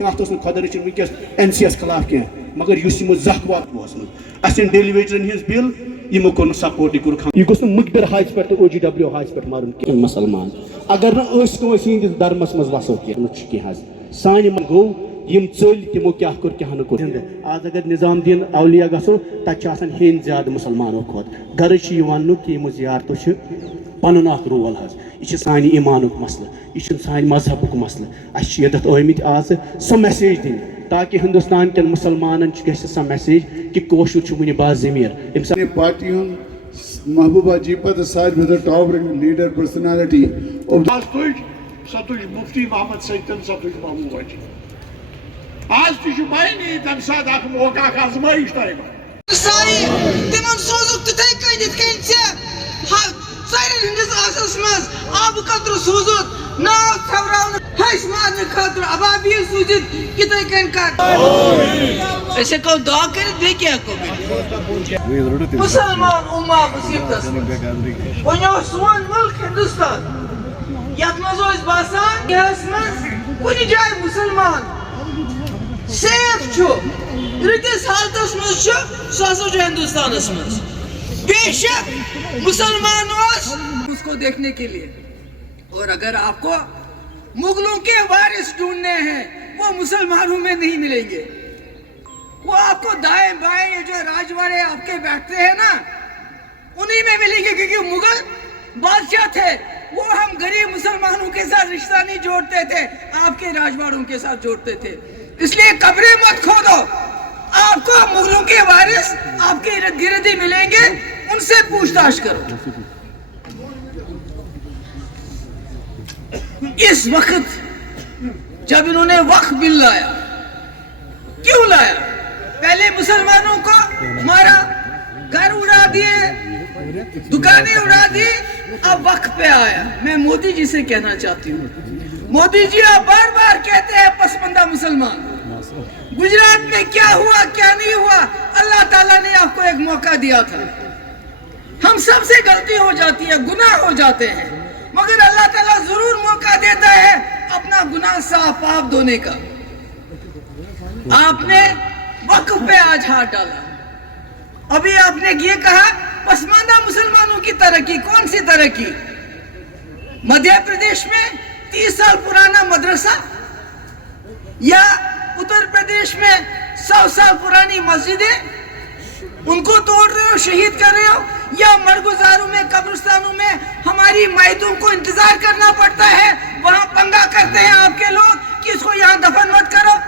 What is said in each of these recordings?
ات خدا رچن ونکس N C S خلاف کی مگر اس زخ وات اس ڈیلی ویجرن ہز بل یہ کور سپورٹ یہ گوس مقدر حاج پہ او جی ڈبلیو حاج پہ مارن کی مسلمان اگر نس درمس مز وسو کی سان گو یم چل تمو کیا کور کیا نہ کور آج اگر نظام الدین اولیاء گھو تک ہین زیادہ مسلمانوں کھت غرض یہ ون کہ یم زیارتوں پن اخ رول یہ سانہ ایمانک مسئلہ یہ سانہ مذہبک مسئلہ اس یتھ آمت آج سو میسیج دن تاکہ ہندوستان کن مسلمان گھس سا میسیج کہ کوشر ون باضمیر پارٹی محبوبہ جی پتہ سارے ٹاپ لیڈر پرسنالٹی سا تج مفتی محمد سیدن سا تج محبوبہ جی آج تہ بینی تمہ سات اخ موقع اخ آزمائش ٹائم تمن سوزک تتھے کٔنِتھ کٔنۍ ژےٚ ژرٮ۪ن ہٕنٛدِس آسس منٛز آبہٕ قطرٕ سوٗزُتھ ناو ژھٮ۪وراونہٕ ہَش مارنہٕ خٲطرٕ ابابیٖل سوٗزِتھ یِتھَے کٔنۍ کر أسۍ ہٮ۪کو دعا کٔرِتھ بیٚیہِ کیٛاہ ہٮ۪کو مُسلمان اُمہ مُصیبتس منٛز وۄنۍ اوس سون مُلک ہندوستان یتھ منٛز اوس باسان یہس منٛز کُنہِ جایہِ مُسلمان سیف چھُ رٕتِس حالتس منٛز چھُ سُہ ہسا چھُ ہندوستانس منٛز بے شک مسلمان اس کو دیکھنے کے لیے اور اگر آپ کو مغلوں کے وارث ڈھونڈنے ہیں وہ مسلمانوں میں نہیں ملیں گے وہ آپ کو دائیں بائیں یہ جو راجواڑے آپ کے بیٹھتے ہیں نا انہی میں ملیں گے کیونکہ مغل بادشاہ تھے وہ ہم غریب مسلمانوں کے ساتھ رشتہ نہیں جوڑتے تھے آپ کے راجواڑوں کے ساتھ جوڑتے تھے اس لیے قبریں مت کھودو آپ کو مغلوں کے وارث آپ کے ارد گرد ہی ملیں گے ان سے پوچھ تاچھ کرو اس وقت جب انہوں نے وقف بل لایا کیوں لایا پہلے مسلمانوں کو مارا گھر اڑا دیے دکانیں اڑا دی اب وقف پہ آیا میں مودی جی سے کہنا چاہتی ہوں مودی جی آپ بار بار کہتے ہیں پسماندہ مسلمان گجرات میں کیا ہوا کیا نہیں ہوا اللہ تعالیٰ نے آپ کو ایک موقع دیا تھا ہم سب سے غلطی ہو جاتی ہے گناہ ہو جاتے ہیں مگر اللہ تعالیٰ ضرور موقع دیتا ہے اپنا گناہ صاف پاک دھونے کا آپ نے وقف پہ آج ہاتھ ڈالا ابھی آپ نے یہ کہا پسماندہ مسلمانوں کی ترقی کون سی ترقی مدھیہ پردیش میں 30 سال پرانا مدرسہ یا اتر پردیش میں 100 سال پرانی مسجدیں ان کو توڑ رہے ہو شہید کر رہے ہو یا مرگزاروں میں قبرستانوں میں ہماری میتوں کو انتظار کرنا پڑتا ہے وہاں پنگا کرتے ہیں آپ کے لوگ کہ اس کو یہاں دفن مت کرو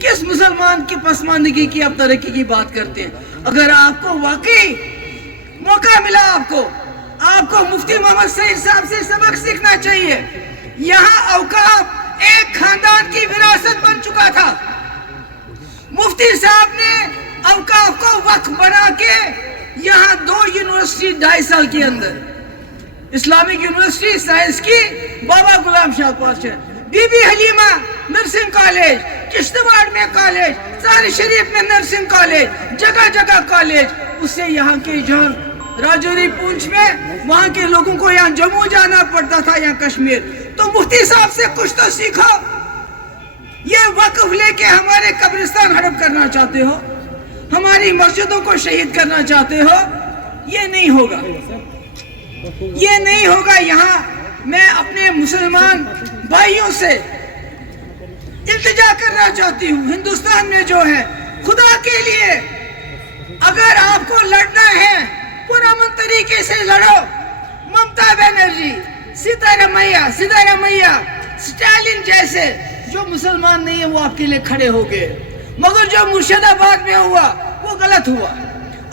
کس مسلمان کی پسماندگی کی آپ ترقی کی بات کرتے ہیں اگر آپ کو واقعی موقع ملا آپ کو مفتی محمد سعید صاحب سے سبق سیکھنا چاہیے یہاں اوقاف ایک خاندان کی وراثت بن چکا تھا مفتی صاحب نے اوقاف کو وقف بنا کے یہاں 2 یونیورسٹی 2.5 سال کے اندر اسلامک یونیورسٹی سائنس کی Baba Ghulam Shah Pasha Bibi Halima nursing college Kishtwar میں کالج ساری شریف میں نرسنگ کالج جگہ جگہ کالج اس سے یہاں کے جہاں راجوری پونچھ میں وہاں کے لوگوں کو یہاں جموں جانا پڑتا تھا یہاں کشمیر تو مفتی صاحب سے کچھ تو سیکھو یہ وقف لے کے ہمارے قبرستان ہڑپ کرنا چاہتے ہو ہماری مسجدوں کو شہید کرنا چاہتے ہو یہ نہیں ہوگا یہاں میں اپنے مسلمان بھائیوں سے التجا کرنا چاہتی ہوں ہندوستان میں جو ہے خدا کے لیے اگر آپ کو لڑنا ہے پرامن طریقے سے لڑو ممتا بنرجی سدھارمیا اسٹالن جیسے جو مسلمان نہیں ہے وہ آپ کے لیے کھڑے ہو گئے مگر جو مرشد آباد میں ہوا وہ غلط ہوا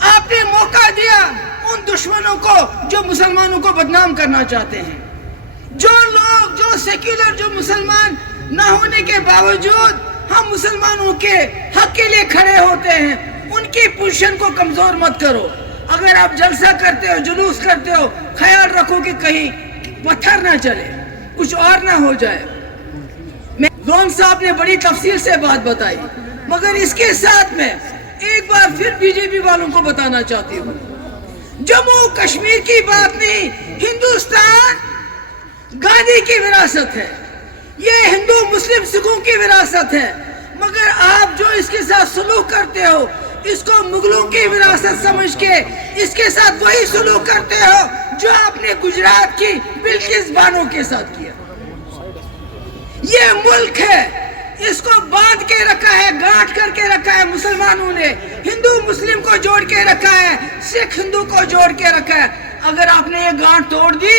آپ نے موقع دیا ان دشمنوں کو جو مسلمانوں کو بدنام کرنا چاہتے ہیں جو لوگ جو سیکولر جو مسلمان نہ ہونے کے باوجود ہم مسلمانوں کے حق کے لیے کھڑے ہوتے ہیں ان کی پوزیشن کو کمزور مت کرو اگر آپ جلسہ کرتے ہو جلوس کرتے ہو خیال رکھو کہ کہیں پتھر نہ چلے کچھ اور نہ ہو جائے زون صاحب نے بڑی تفصیل سے بات بتائی مگر اس کے ساتھ میں ایک بار پھر بی جے پی والوں کو بتانا چاہتی ہوں جموں کشمیر کی بات نہیں ہندوستان گاندھی کی وراثت ہے یہ ہندو مسلم سکھوں کی وراثت ہے، مگر آپ جو اس کے ساتھ سلوک کرتے ہو اس کو مغلوں کی وراثت سمجھ کے اس کے ساتھ وہی سلوک کرتے ہو جو آپ نے گجرات کی بلقیس بانو کے ساتھ کیا۔ یہ ملک ہے، اس کو باندھ کے رکھا ہے، گانٹھ کر کے رکھا ہے مسلمانوں نے، ہندو مسلم کو جوڑ کے رکھا ہے، سکھ ہندو کو جوڑ کے رکھا ہے۔ اگر آپ نے یہ گانٹھ توڑ دی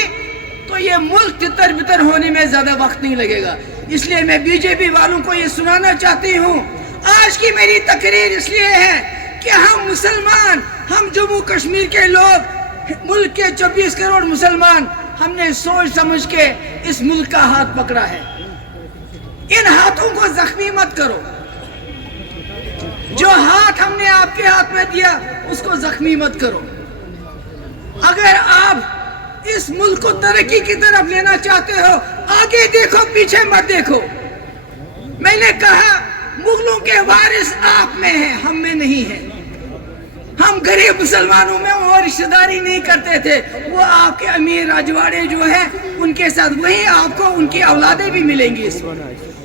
تو یہ ملک تتر بتر ہونے میں زیادہ وقت نہیں لگے گا۔ اس لیے میں بی جے پی والوں کو یہ سنانا چاہتی ہوں، آج کی میری تقریر اس لیے ہے کہ ہم مسلمان، ہم جموں کشمیر کے لوگ، ملک کے 24 کروڑ مسلمان، ہم نے سوچ سمجھ کے اس ملک کا ہاتھ پکڑا ہے۔ ان ہاتھوں کو زخمی مت کرو، جو ہاتھ ہم نے آپ کے ہاتھ میں دیا اس کو زخمی مت کرو۔ اگر آپ اس ملک کو ترقی کی طرف لینا چاہتے ہو، آگے دیکھو پیچھے مت دیکھو۔ میں نے کہا مغلوں کے وارث آپ میں ہیں، ہم میں نہیں ہیں۔ ہم غریب مسلمانوں میں وہ رشتہ داری نہیں کرتے تھے، وہ آپ کے امیر راجواڑے جو ہیں ان کے ساتھ، وہی آپ کو ان کی اولادیں بھی ملیں گی،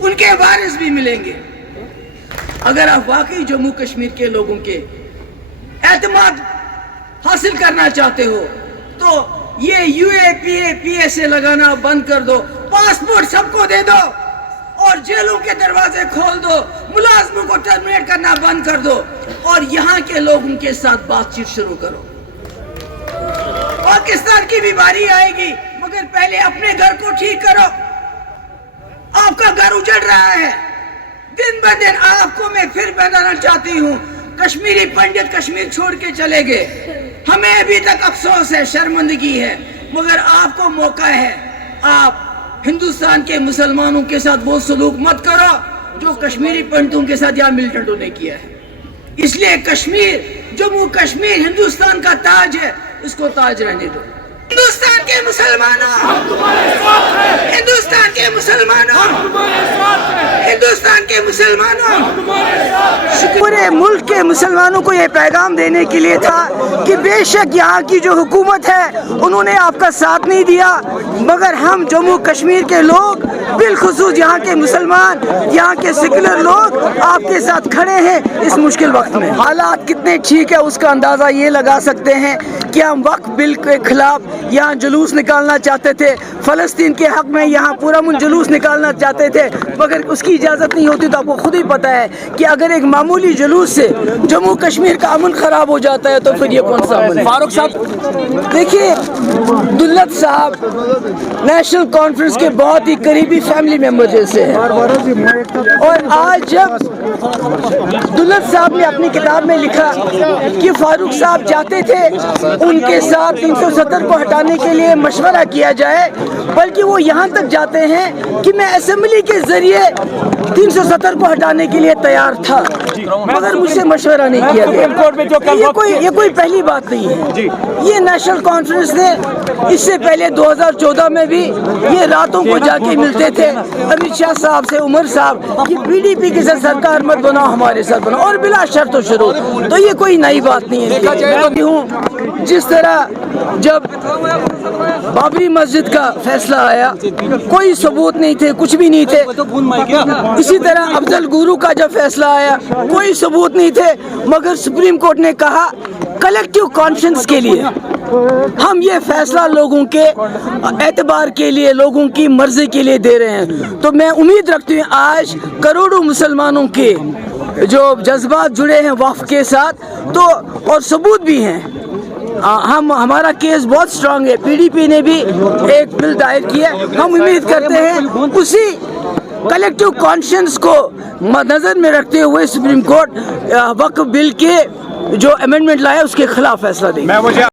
ان کے وارث بھی ملیں گے۔ اگر آپ واقعی جموں کشمیر کے لوگوں کے اعتماد حاصل کرنا چاہتے ہو تو یہ یو اے پی اے سے لگانا بند کر دو، پاسپورٹ سب کو دے دو اور جیلوں کے دروازے کھول دو، ملازموں کو ٹرمینیٹ کرنا بند کر دو اور یہاں کے لوگوں کے ساتھ بات چیت شروع کرو۔ پاکستان کی بھی باری آئے گی، مگر پہلے اپنے گھر کو ٹھیک کرو۔ آپ کا گھر اجڑ رہا ہے، دن بہ دن آپ کو میں پھر بتانا چاہتی ہوں، کشمیری پنڈت کشمیر چھوڑ کے چلے گئے، ہمیں ابھی تک افسوس ہے، شرمندگی ہے، مگر آپ کو موقع ہے، آپ ہندوستان کے مسلمانوں کے ساتھ وہ سلوک مت کرو جو کشمیری پنڈتوں کے ساتھ یا ملٹنٹوں نے کیا ہے۔ اس لیے کشمیر، جموں کشمیر ہندوستان کا تاج ہے، اس کو تاج رہنے دو۔ ہندوستان کے مسلمانوں، ہندوستان کے مسلمانوں، ہندوستان کے مسلمانوں، پورے ملک کے مسلمانوں کو یہ پیغام دینے کے لیے تھا کہ بے شک یہاں کی جو حکومت ہے انہوں نے آپ کا ساتھ نہیں دیا، مگر ہم جموں کشمیر کے لوگ، بالخصوص یہاں کے مسلمان، یہاں کے سیکولر لوگ آپ کے ساتھ کھڑے ہیں اس مشکل وقت میں۔ حالات کتنے ٹھیک ہے اس کا اندازہ یہ لگا سکتے ہیں کہ ہم وقف بل کے خلاف یہاں جلوس نکالنا چاہتے تھے، فلسطین کے حق میں یہاں پورا من جلوس نکالنا چاہتے تھے، مگر اس کی اجازت نہیں ہوتی۔ تو آپ کو خود ہی پتہ ہے کہ اگر ایک معمولی جلوس سے جموں کشمیر کا امن خراب ہو جاتا ہے تو پھر یہ کون سا امن ہے؟ فاروق صاحب دیکھیے، دلت صاحب نیشنل کانفرنس کے بہت ہی قریبی فیملی ممبر جیسے ہیں، اور آج جب دلت صاحب نے اپنی کتاب میں لکھا کہ فاروق صاحب چاہتے تھے ان کے ساتھ 370 کو ہٹانے کے لیے مشورہ کیا جائے، بلکہ وہ یہاں تک جاتے ہیں کہ میں اسمبلی کے ذریعے 370 کو ہٹانے کے لیے تیار تھا، مگر مجھ سے مشورہ نہیں کیا گیا۔ یہ کوئی پہلی بات نہیں ہے، یہ نیشنل کانفرنس نے اس سے پہلے 2014 میں بھی یہ راتوں کو جا کے ملتے تھے امت شاہ صاحب سے، عمر صاحب کہ پی ڈی پی کے ساتھ سرکار مت بناؤ، ہمارے ساتھ بناؤ، اور بلا شرط و شروط۔ تو یہ کوئی نئی بات نہیں ہے۔ جس طرح جب بابری مسجد کا فیصلہ آیا کوئی ثبوت نہیں تھے، کچھ بھی نہیں تھے، اسی طرح افضل گورو کا جب فیصلہ آیا کوئی ثبوت نہیں تھے، مگر سپریم کورٹ نے کہا کلیکٹیو کانشنس کے لیے ہم یہ فیصلہ لوگوں کے اعتبار کے لیے، لوگوں کی مرضی کے لیے دے رہے ہیں۔ تو میں امید رکھتی ہوں آج کروڑوں مسلمانوں کے جو جذبات جڑے ہیں وقف کے ساتھ، تو اور ثبوت بھی ہیں، ہمارا کیس بہت سٹرانگ ہے، پی ڈی پی نے بھی ایک بل دائر کیا، ہم امید کرتے ہیں اسی کلیکٹیو کانشنس کو نظر میں رکھتے ہوئے سپریم کورٹ وقف بل کے جو امینڈمنٹ لایا اس کے خلاف فیصلہ دے گی۔